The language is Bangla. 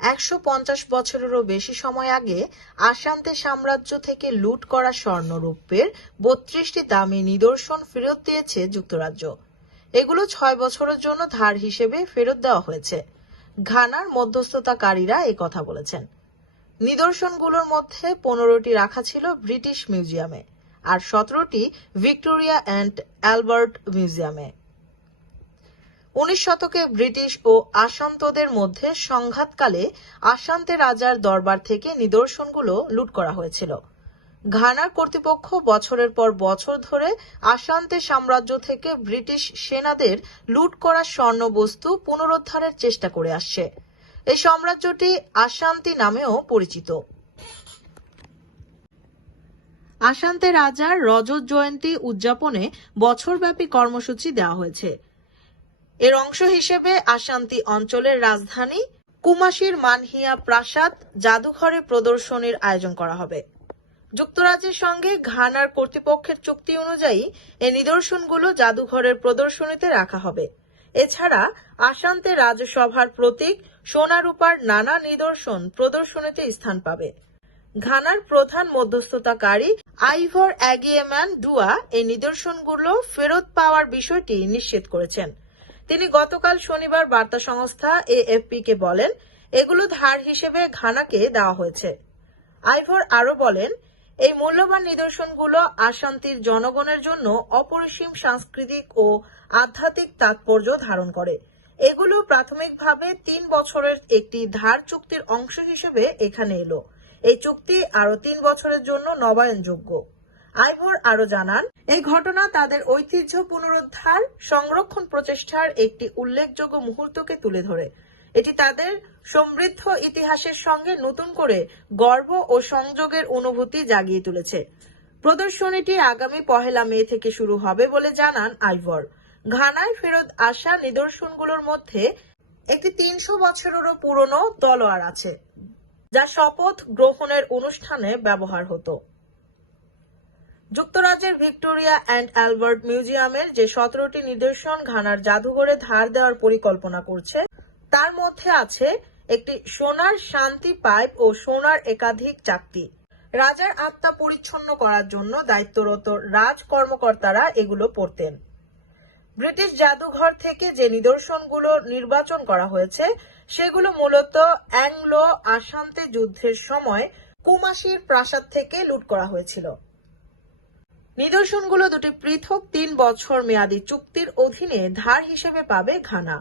একশো পঞ্চাশ বছরেরও বেশি সময় আগে আসান্তে সাম্রাজ্য থেকে লুট করা স্বর্ণরূপের বত্রিশটি দামি নিদর্শন ফেরত দিয়েছে যুক্তরাজ্য। এগুলো ছয় বছরের জন্য ধার হিসেবে ফেরত দেওয়া হয়েছে। ঘানার মধ্যস্থতাকারীরা কথা বলেছেন। নিদর্শনগুলোর মধ্যে পনেরোটি রাখা ছিল ব্রিটিশ মিউজিয়ামে আর সতেরোটি ভিক্টোরিয়া অ্যান্ড অ্যালবার্ট মিউজিয়ামে। উনিশ শতকে ব্রিটিশ ও আসান্তদের মধ্যে সংঘাতকালে আসান্তে রাজার দরবার থেকে নিদর্শনগুলো লুট করা হয়েছিল। ঘানার কর্তৃপক্ষ বছরের পর বছর ধরে আসান্তে সাম্রাজ্য থেকে ব্রিটিশ সেনাদের লুট করা স্বর্ণবস্তু পুনরুদ্ধারের চেষ্টা করে আসছে। এই সাম্রাজ্যটি আসান্তি নামেও পরিচিত। আসান্তে রাজার রজত জয়ন্তী উদযাপনে বছরব্যাপী কর্মসূচি দেওয়া হয়েছে। এর অংশ হিসেবে আসান্তি অঞ্চলের রাজধানী কুমাসির মানহিয়া প্রাসাদ জাদুঘরে প্রদর্শনীর আয়োজন করা হবে। যুক্তরাজ্যের সঙ্গে ঘানার কর্তৃপক্ষের চুক্তি অনুযায়ী এই নিদর্শনগুলো জাদুঘরের প্রদর্শনীতে রাখা হবে। এছাড়া আসান্তে রাজসভার প্রতীক সোনারূপার নানা নিদর্শন প্রদর্শনীতে স্থান পাবে। ঘানার প্রধান মধ্যস্থতাকারী আইভর অ্যাগিয়েম্যান ডুয়া এই নিদর্শনগুলো ফেরত পাওয়ার বিষয়টি নিশ্চিত করেছেন। তিনি গতকাল শনিবার বার্তা সংস্থা এএফপি কে বলেন, এগুলো ধার হিসেবে ঘানাকে দেওয়া হয়েছে। আইভর আরও বলেন, এই মূল্যবান নিদর্শনগুলো আসান্তির জনগণের জন্য অপরিসীম সাংস্কৃতিক ও আধ্যাত্মিক তাৎপর্য ধারণ করে। এগুলো প্রাথমিকভাবে তিন বছরের একটি ধার চুক্তির অংশ হিসেবে এখানে এলো। এই চুক্তি আরও তিন বছরের জন্য নবায়নযোগ্য। আইভর আরও জানান, এই ঘটনা তাদের ঐতিহ্য পুনরুদ্ধার, সংরক্ষণ প্রচেষ্টার একটি উল্লেখযোগ্য মুহূর্তকে তুলে ধরে। এটি তাদের সমৃদ্ধ ইতিহাসের সঙ্গে নতুন করে গর্ব ও সংযোগের অনুভূতি জাগিয়ে তুলেছে। প্রদর্শনীটি আগামী পহেলা মে থেকে শুরু হবে বলে জানান আইভর ঘানায় ফেরত আসা নিদর্শনগুলোর মধ্যে একটি তিনশো বছরেরও পুরনো তলোয়ার আছে, যা শপথ গ্রহণের অনুষ্ঠানে ব্যবহার হতো। যুক্তরাজ্যের ভিক্টোরিয়া অ্যান্ড অ্যালবার্ট মিউজিয়ামের যে সতেরোটি নিদর্শন ঘানার জাদুঘরে ধার দেওয়ার পরিকল্পনা করছে, তার মধ্যে আছে একটি সোনার শান্তি পাইপ ও সোনার একাধিক চাকতি। রাজার আত্মা পরিচ্ছন্ন করার জন্য দায়িত্বরত রাজ কর্মকর্তারা এগুলো পড়তেন। ব্রিটিশ জাদুঘর থেকে যে নিদর্শনগুলো নির্বাচন করা হয়েছে, সেগুলো মূলত অ্যাংলো আসান্তে যুদ্ধের সময় কুমাসির প্রাসাদ থেকে লুট করা হয়েছিল। নিদর্শনগুলো দুটি পৃথক তিন বছর মেয়াদী চুক্তির অধীনে ধার হিসেবে পাবে ঘানা।